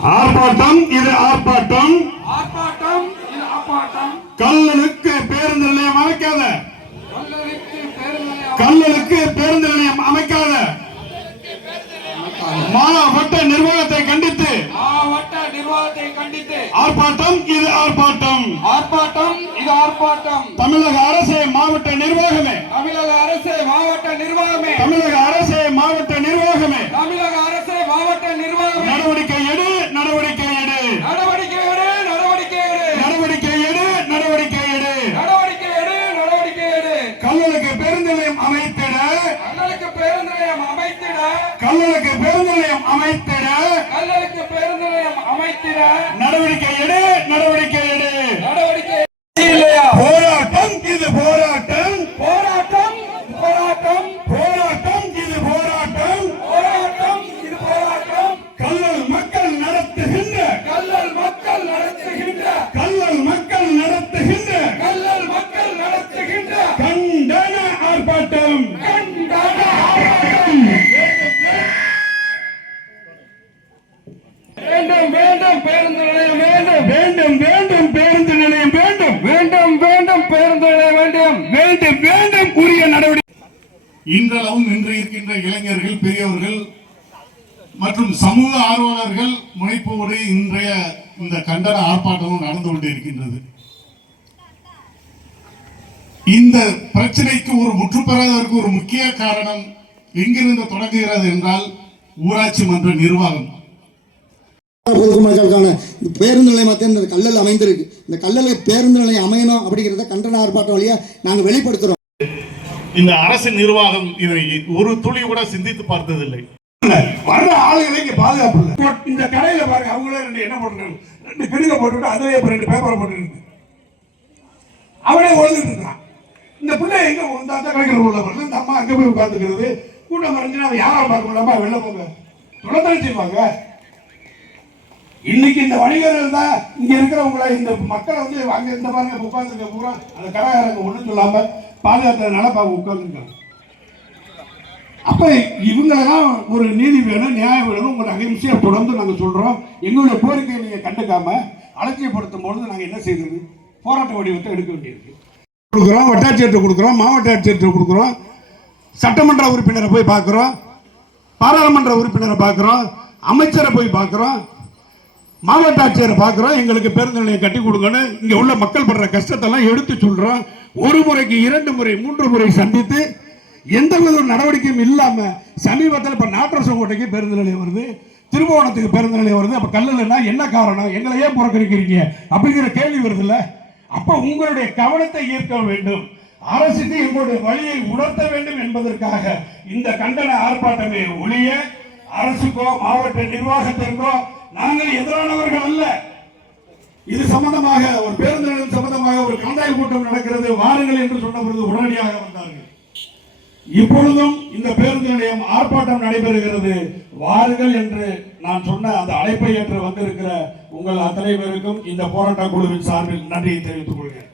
ஆர்ப்பாட்டம் இது ஆர்ப்பாட்டம். ஆர்ப்பாட்டம் இது ஆர்ப்பாட்டம். கல்லலுக்கு பேருந்து நிலையம் அமைக்காத. கல்லலுக்கு பேருந்து நிலையம் அமைக்காத. மாவட்ட நிர்வாகத்தை கண்டித்து. மாவட்ட நிர்வாகத்தை கண்டித்து. ஆர்ப்பாட்டம் இது ஆர்ப்பாட்டம். ஆர்ப்பாட்டம் இது ஆர்ப்பாட்டம். தமிழக அரசே மாவட்ட நிர்வாகமே. தமிழக அரசு மாவட்ட நிர்வாகமே. தமிழக கல்லலுக்கு பேருந்து நிலையம் அமைத்திட. கல்லலுக்கு பேருந்து நிலையம் அமைத்திட. நடவடிக்கை எடு நடவடிக்கை எடு. நடவடிக்கை இல்லையா? போராட்டம் இது போராட்டம். போராட்டம் போராட்டம். போராட்டம் இது போராட்டம். போராட்டம் இது போராட்டம். கல்லல் மக்கள் நடத்துகின்ற. கல்லல் மக்கள் நடத்துகின்ற. கல்லல் மக்கள் நடத்துகின்ற. கல்லல் மக்கள் நடத்துகின்ற. கண்டன ஆர்ப்பாட்டம். வேண்டும் வேண்டும் பேருந்து நிலையம் வேண்டும். வேண்டும் வேண்டும் பேருந்து நிலையம் வேண்டும். வேண்டும் வேண்டும் பேருந்து நிலையம் வேண்டும். வேண்டும் வேண்டும் உரிய நடவடிக்கை. இன்றளவும் இன்று இருக்கின்ற இளைஞர்கள் பெரியவர்கள் மற்றும் சமூக ஆர்வலர்கள் முனைப்போடு இன்றைய இந்த கண்டன ஆர்ப்பாட்டமும் நடந்து கொண்டிருக்கின்றது இந்த பிரச்சனைக்கு ஒரு முற்றுப்பெறாததற்கு ஒரு முக்கிய காரணம் எங்கிருந்து தொடங்குகிறது என்றால் ஊராட்சி மன்ற நிர்வாகம். பொதுமக்களுக்கான பேருந்து நிலையமாக இந்த கல்லல் அமைந்திருக்கு. இந்த கல்லல் பேருந்து நிலையம் அமையணும் அப்படிங்கிறத கண்டன ஆர்ப்பாட்டம் வழியா நாங்கள் வெளிப்படுத்துறோம். இந்த அரசு நிர்வாகம் இதை ஒரு துளி கூட சிந்தித்து பார்த்ததில்லை. வர்ற ஆளுகளை இங்க பாதுகாப்பு இல்லை. இந்த கடையில பாருங்க அவங்களே ரெண்டு என்ன போட்டுருக்காங்க? ரெண்டு கிடுங்க போட்டுட்டு அதுவே இப்ப ரெண்டு பேப்பரை போட்டுருக்கு அவனே ஓதுட்டு இருக்கான். இந்த பிள்ளை எங்க இந்த அந்த கடைகள் உள்ள வருது இந்த அம்மா அங்க போய் உட்காந்துக்கிறது கூட்டம் மறைஞ்சுனா அவன் யாரா பார்க்க முடியாம? வெளில போங்க. தொடர்ந்து செய்வாங்க இன்னைக்கு இந்த வணிகர்கள் தான் இங்க இருக்கிறவங்கள இந்த மக்களை வந்து அங்க இந்த பாருங்க உட்காந்துருக்க பூரா அந்த கடைக்காரங்க ஒண்ணும் சொல்லாம பாதுகாத்த பாக்க உட்காந்துருக்காங்க அப்ப இவங்களெல்லாம் ஒரு நீதி வேணும் நியாயம் வேணும் உங்களை அகிம்சையை தொடர்ந்து நாங்க சொல்றோம். எங்களுடைய கோரிக்கையை நீங்க கண்டுக்காம அலட்சியப்படுத்தும் பொழுது நாங்க என்ன செய்யறது போராட்ட வடிவத்தை எடுக்க வேண்டியிருக்கு. கொடுக்குறோம் வட்டாட்சியர்கிட்ட கொடுக்குறோம் மாவட்ட ஆட்சியர்கிட்ட கொடுக்குறோம். சட்டமன்ற உறுப்பினரை போய் பார்க்குறோம். பாராளுமன்ற உறுப்பினரை பார்க்குறோம். அமைச்சரை போய் பார்க்குறோம். மாவட்ட ஆட்சியரை பார்க்குறோம். எங்களுக்கு பேருந்து நிலையம் கட்டி கொடுங்கன்னு இங்கே உள்ள மக்கள் படுற கஷ்டத்தெல்லாம் எடுத்து சொல்கிறோம் ஒரு முறைக்கு இரண்டு முறை மூன்று முறை சந்தித்து எந்த வித ஒரு நடவடிக்கையும் இல்லாமல் சமீபத்தில் இப்போ நாட்டரசங்கோட்டைக்கு பேருந்து நிலையம் வருது. திருபுவனத்துக்கு பேருந்து நிலையம் வருது. அப்போ கல்லலுன்னா என்ன காரணம் எங்களை ஏன் புறக்கணிக்கிறீங்க அப்படிங்கிற கேள்வி வருதுல்ல? அப்போ உங்களுடைய கவனத்தை ஈர்க்க வேண்டும். அரசுக்கு எங்களுடைய வழியை உணர்த்த வேண்டும் என்பதற்காக இந்த கண்டன ஆர்ப்பாட்டமே ஒழிய அரசுக்கோ மாவட்ட நிர்வாகத்திற்கோ நாங்கள் எதிரானவர்கள் அல்ல. இது சம்பந்தமாக ஒரு பேருந்து நிலையம் சம்பந்தமாக ஒரு கலந்தாய்வு கூட்டம் நடக்கிறது. வாருங்கள் என்று சொன்ன பொழுது உடனடியாக வந்தார்கள். இப்பொழுதும் இந்த பேருந்து நிலையம் ஆர்ப்பாட்டம் நடைபெறுகிறது. வாருங்கள் என்று நான் சொன்ன அந்த அழைப்பை ஏற்று வந்திருக்கிற உங்கள் அத்தனை பேருக்கும் இந்த போராட்ட குழுவின் சார்பில் நன்றியை தெரிவித்துக் கொள்கிறேன்.